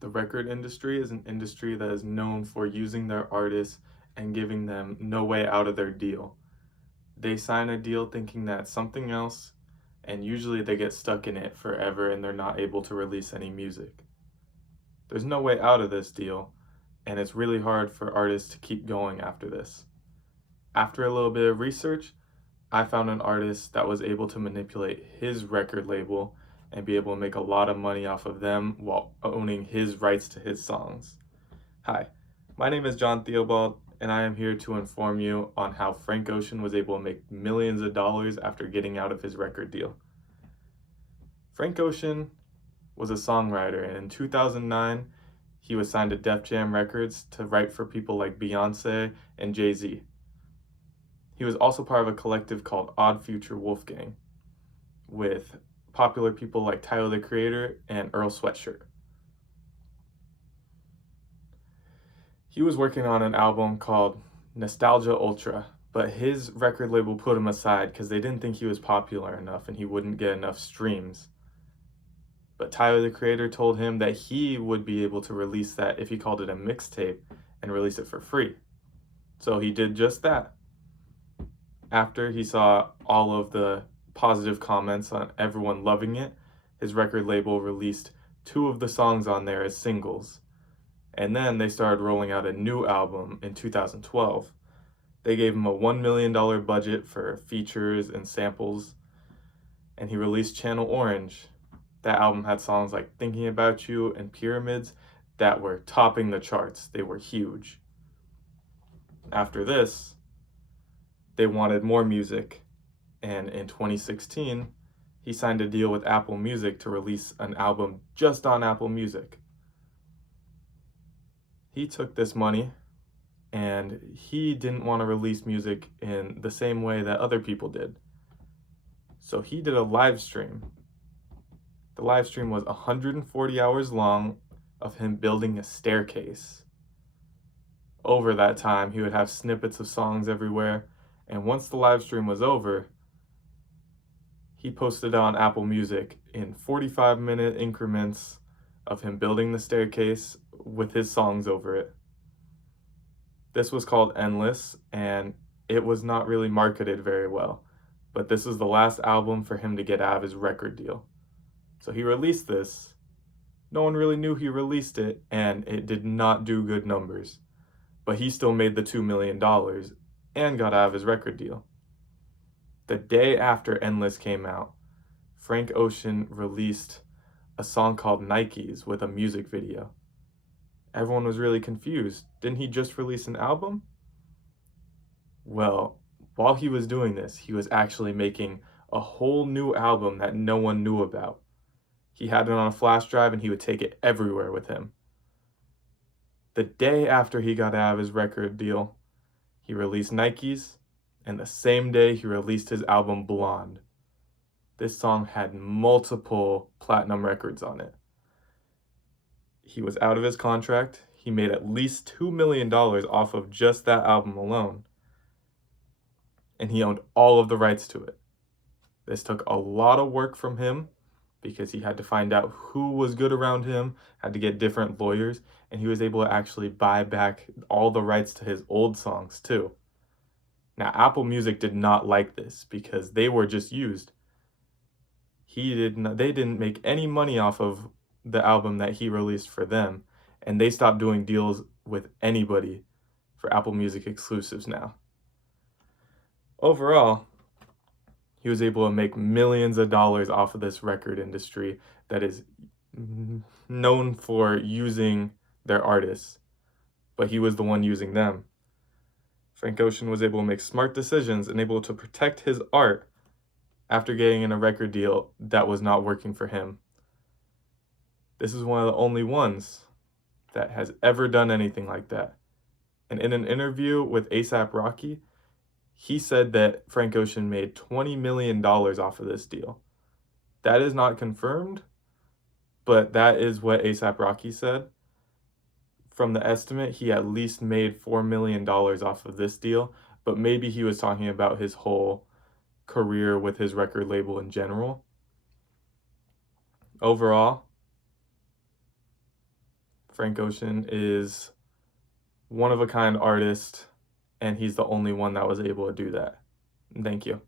The record industry is an industry that is known for using their artists and giving them no way out of their deal. They sign a deal thinking that it's something else, and usually they get stuck in it forever and they're not able to release any music. There's no way out of this deal, and it's really hard for artists to keep going after this. After a little bit of research, I found an artist that was able to manipulate his record label and be able to make a lot of money off of them while owning his rights to his songs. Hi, my name is John Theobald, and I am here to inform you on how Frank Ocean was able to make millions of dollars after getting out of his record deal. Frank Ocean was a songwriter, and in 2009, he was signed to Def Jam Records to write for people like Beyonce and Jay-Z. He was also part of a collective called Odd Future Wolfgang, with popular people like Tyler the Creator and Earl Sweatshirt. He was working on an album called Nostalgia Ultra, but his record label put him aside because they didn't think he was popular enough and he wouldn't get enough streams. But Tyler the Creator told him that he would be able to release that if he called it a mixtape and release it for free. So he did just that. After he saw all of the positive comments on everyone loving it, his record label released 2 of the songs on there as singles. And then they started rolling out a new album in 2012. They gave him a $1 million budget for features and samples, and he released Channel Orange. That album had songs like Thinking About You and Pyramids that were topping the charts. They were huge. After this, they wanted more music, and in 2016, he signed a deal with Apple Music to release an album just on Apple Music. He took this money and he didn't want to release music in the same way that other people did. So he did a live stream. The live stream was 140 hours long of him building a staircase. Over that time, he would have snippets of songs everywhere, and once the live stream was over, he posted it on Apple Music in 45-minute increments of him building the staircase with his songs over it. This was called Endless, and it was not really marketed very well, but this was the last album for him to get out of his record deal. So he released this. No one really knew he released it, and it did not do good numbers, but he still made the $2 million and got out of his record deal. The day after Endless came out, Frank Ocean released a song called Nikes with a music video. Everyone was really confused. Didn't he just release an album? Well, while he was doing this, he was actually making a whole new album that no one knew about. He had it on a flash drive and he would take it everywhere with him. The day after he got out of his record deal, he released Nikes, and the same day he released his album Blonde. This song had multiple platinum records on it. He was out of his contract. He made at least $2 million off of just that album alone. And he owned all of the rights to it. This took a lot of work from him because he had to find out who was good around him, had to get different lawyers, and he was able to actually buy back all the rights to his old songs too. Now, Apple Music did not like this because they were just used. They didn't make any money off of the album that he released for them, and they stopped doing deals with anybody for Apple Music exclusives now. Overall, he was able to make millions of dollars off of this record industry that is known for using their artists, but he was the one using them. Frank Ocean was able to make smart decisions and able to protect his art after getting in a record deal that was not working for him. This is one of the only ones that has ever done anything like that. And in an interview with A$AP Rocky, he said that Frank Ocean made $20 million off of this deal. That is not confirmed, but that is what A$AP Rocky said. From the estimate, he at least made $4 million off of this deal, but maybe he was talking about his whole career with his record label in general. Overall, Frank Ocean is one of a kind artist, and he's the only one that was able to do that. Thank you.